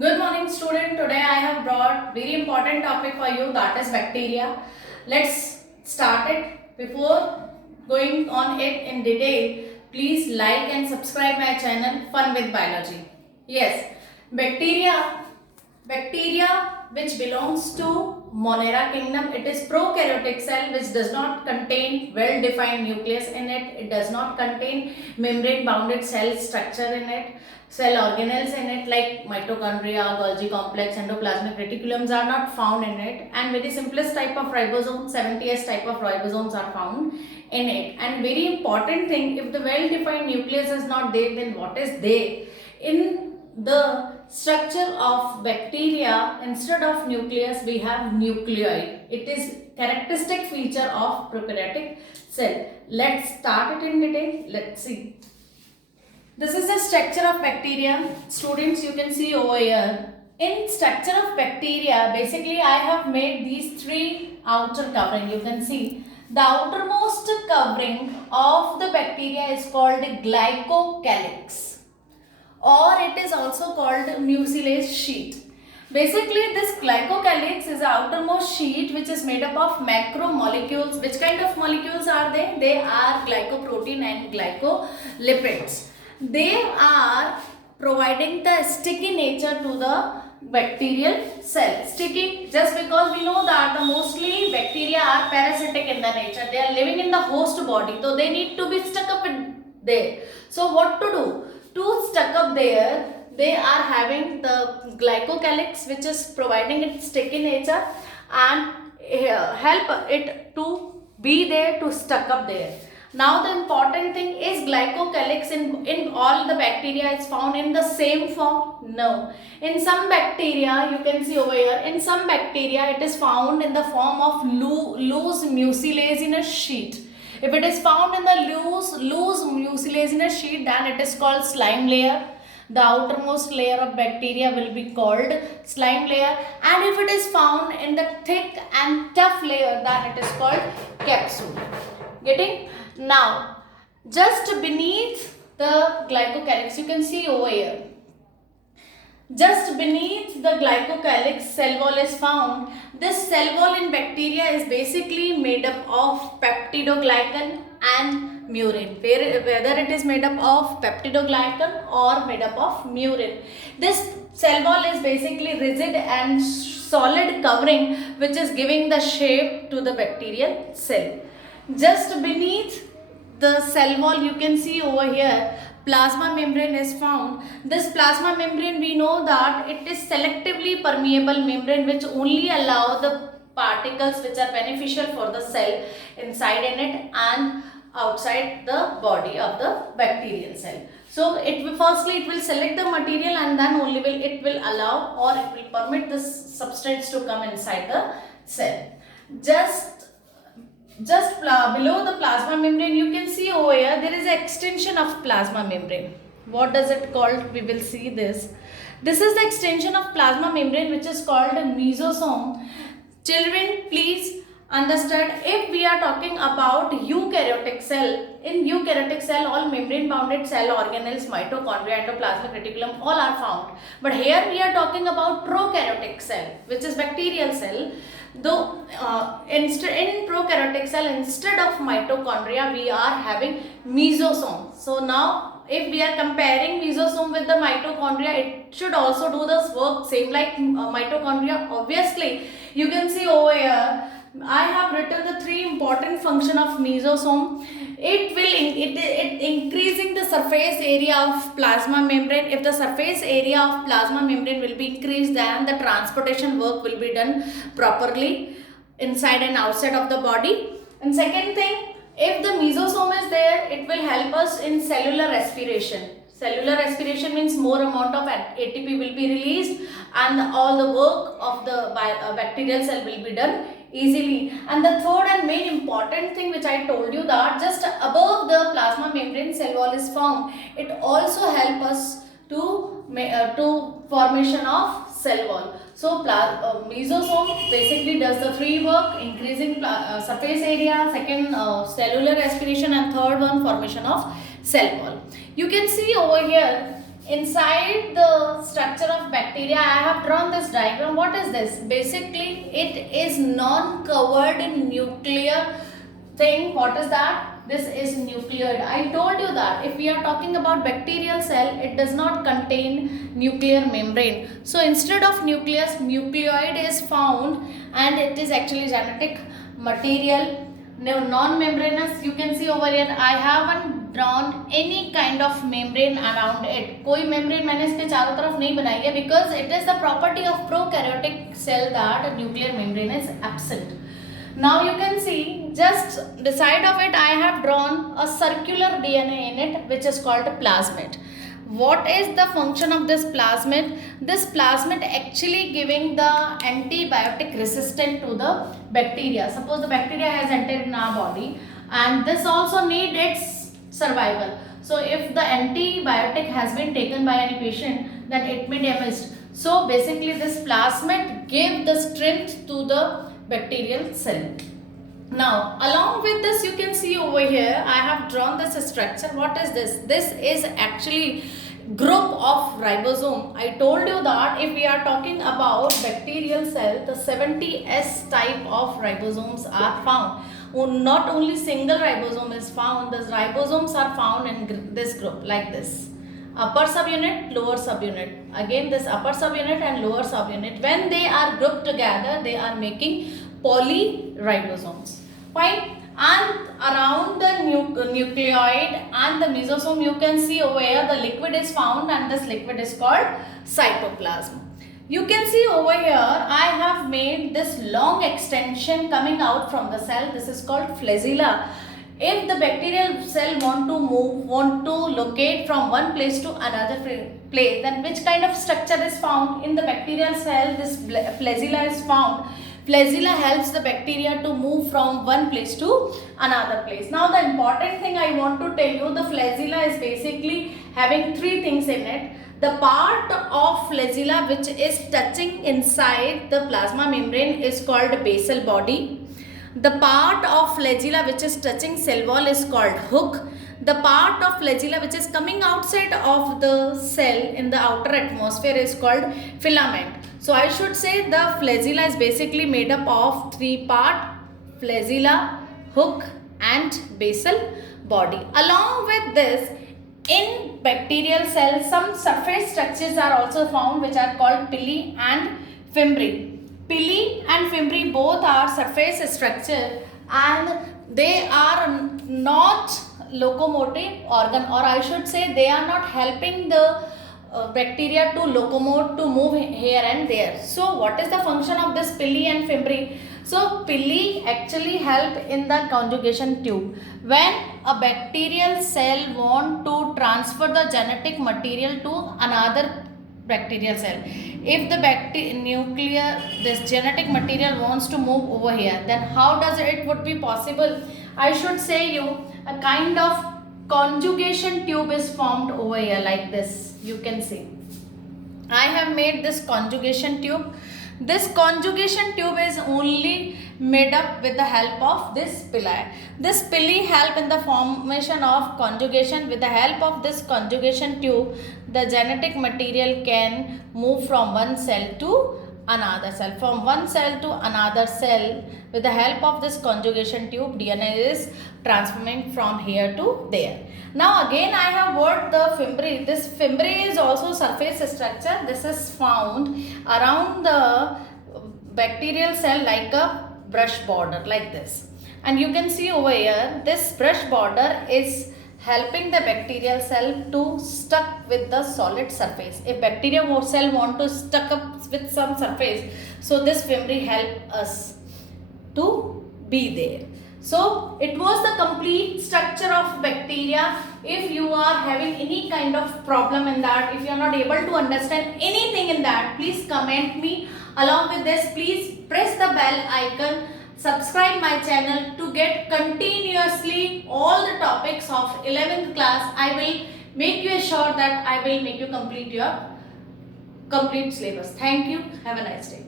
Good morning student. Today I have brought very important topic for you, that is bacteria. Let's start it. Before going on it in detail, please like and subscribe my channel Fun with Biology. Yes, bacteria which belongs to Monera kingdom. It is prokaryotic cell which does not contain well defined nucleus in it. It does not contain membrane bounded cell structure in it. Cell organelles in it like mitochondria, Golgi complex, endoplasmic reticulums are not found in it, and very simplest type of ribosome, 70s type of ribosomes are found in it. And very important thing, if the well defined nucleus is not there, then what is there? In the structure of bacteria, instead of nucleus we have nuclei. It is characteristic feature of prokaryotic cell. Let's start it in detail. Let's see. This is the structure of bacteria. Students, you can see over here. In structure of bacteria, basically I have made these three outer covering. You can see the outermost covering of the bacteria is called glycocalyx, or it is also called mucilage sheet. Basically, this glycocalyx is the outermost sheet which is made up of macromolecules. Which kind of molecules are they? They are glycoprotein and glycolipids. They are providing the sticky nature to the bacterial cell. Sticky just because we know that the mostly bacteria are parasitic in the nature. They are living in the host body, so they need to be stuck up in there. So what to do? To stuck up there, they are having the glycocalyx which is providing its sticky nature and help it to be there, to stuck up there. Now the important thing is glycocalyx in all the bacteria is found in the same form? No. In some bacteria, you can see over here, in some bacteria it is found in the form of loose mucilaginous sheet. If it is found in the loose mucilaginous sheet, then it is called slime layer. The outermost layer of bacteria will be called slime layer, and if it is found in the thick and tough layer, then it is called capsule. Getting? Now, just beneath the glycocalyx, you can see over here, just beneath the glycocalyx, cell wall is found. This cell wall in bacteria is basically made up of peptidoglycan and murin. Whether it is made up of peptidoglycan or made up of murin. This cell wall is basically rigid and solid covering which is giving the shape to the bacterial cell. Just beneath the cell wall, you can see over here, plasma membrane is found. This plasma membrane, we know that it is selectively permeable membrane which only allow the particles which are beneficial for the cell inside in it and outside the body of the bacterial cell. So it will firstly select the material and then only it will allow, or it will permit the substrates to come inside the cell. Just below the plasma membrane, you can see over here there is an extension of plasma membrane. What does it called? We will see this. This is the extension of plasma membrane which is called a mesosome. Children, please understand, if we are talking about eukaryotic cell, in eukaryotic cell all membrane bounded cell organelles, mitochondria, endoplasmic reticulum all are found. But here we are talking about prokaryotic cell which is bacterial cell. Though in prokaryotic cell, instead of mitochondria we are having mesosome. So now if we are comparing mesosome with the mitochondria, it should also do this work same like mitochondria. Obviously, you can see over here I have written the three important function of mesosome. It increasing the surface area of plasma membrane. If the surface area of plasma membrane will be increased, then the transportation work will be done properly inside and outside of the body. And second thing, if the mesosome is there, it will help us in cellular respiration. Cellular respiration means more amount of ATP will be released and all the work of the bacterial cell will be done easily. And the third and main important thing which I told you, that just above the plasma membrane cell wall is found, it also help us to formation of cell wall. So mesosome basically does the three work: increasing surface area, second cellular respiration, and third one formation of cell wall. You can see over here inside the structure of bacteria, I have drawn this diagram. What is this? Basically, it is non-covered nuclear thing. What is that? This is nucleoid. I told you that if we are talking about bacterial cell, it does not contain nuclear membrane. So instead of nucleus, nucleoid is found, and it is actually genetic material. Now non-membranous, you can see over here, I haven't drawn any kind of membrane around it. कोई membrane मैंने इसके चारों तरफ नहीं बनाई है, because it is the property of prokaryotic cell that nuclear membrane is absent. Now you can see, just beside of it I have drawn a circular DNA in it, which is called a plasmid. What is the function of this plasmid? This plasmid actually giving the antibiotic resistant to the bacteria. Suppose the bacteria has entered in our body, and this also need its survival. So if the antibiotic has been taken by any patient, then it may damage. So basically this plasmid give the strength to the bacterial cell. Now along with this, you can see over here I have drawn this structure. What is this? This is actually group of ribosome. I told you that if we are talking about bacterial cell, the 70S type of ribosomes are found. Not only single ribosome is found, the ribosomes are found in this group like this. Upper subunit, lower subunit. Again this upper subunit and lower subunit, when they are grouped together, they are making polyribosomes. Fine. And around the nucleoid and the mesosome, you can see over here the liquid is found, and this liquid is called cytoplasm. You can see over here I have made this long extension coming out from the cell. This is called flagella. If the bacterial cell want to locate from one place to another place, then which kind of structure is found in the bacterial cell? This flagella is found. Flagella helps the bacteria to move from one place to another place. Now the important thing I want to tell you, the flagella is basically having three things in it. The part of flagella which is touching inside the plasma membrane is called basal body. The part of flagella which is touching cell wall is called hook. The part of flagella which is coming outside of the cell in the outer atmosphere is called filament. So I should say the flagella is basically made up of three parts: flagella, hook and basal body. Along with this, in bacterial cells, some surface structures are also found, which are called pili and fimbriae. Pili and fimbriae both are surface structure, and they are not locomotive organ, or I should say they are not helping the bacteria to locomote, to move here and there. So what is the function of this pili and fimbriae? So pili actually help in the conjugation tube. When a bacterial cell want to transfer the genetic material to another bacterial cell, if the this genetic material wants to move over here, then how does it would be possible? I should say you a kind of conjugation tube is formed over here like this. You can see I have made this conjugation tube. This conjugation tube is only made up with the help of this pili. This pili help in the formation of conjugation. With the help of this conjugation tube, the genetic material can move from one cell to another cell. From one cell to another cell, with the help of this conjugation tube, DNA is transforming from here to there. Now again I have worked the fimbriae. This fimbriae is also surface structure. This is found around the bacterial cell like a brush border like this. And you can see over here this brush border is helping the bacterial cell to stuck with the solid surface. If bacterial cell want to stuck up with some surface, so this fimbriae help us to be there. So it was the complete structure of bacteria. If you are having any kind of problem in that, if you are not able to understand anything in that, please comment me. Along with this, please press the bell icon, subscribe my channel to get continuously all the topics of 11th class. I will make you sure that I will make you complete your complete syllabus. Thank you. Have a nice day.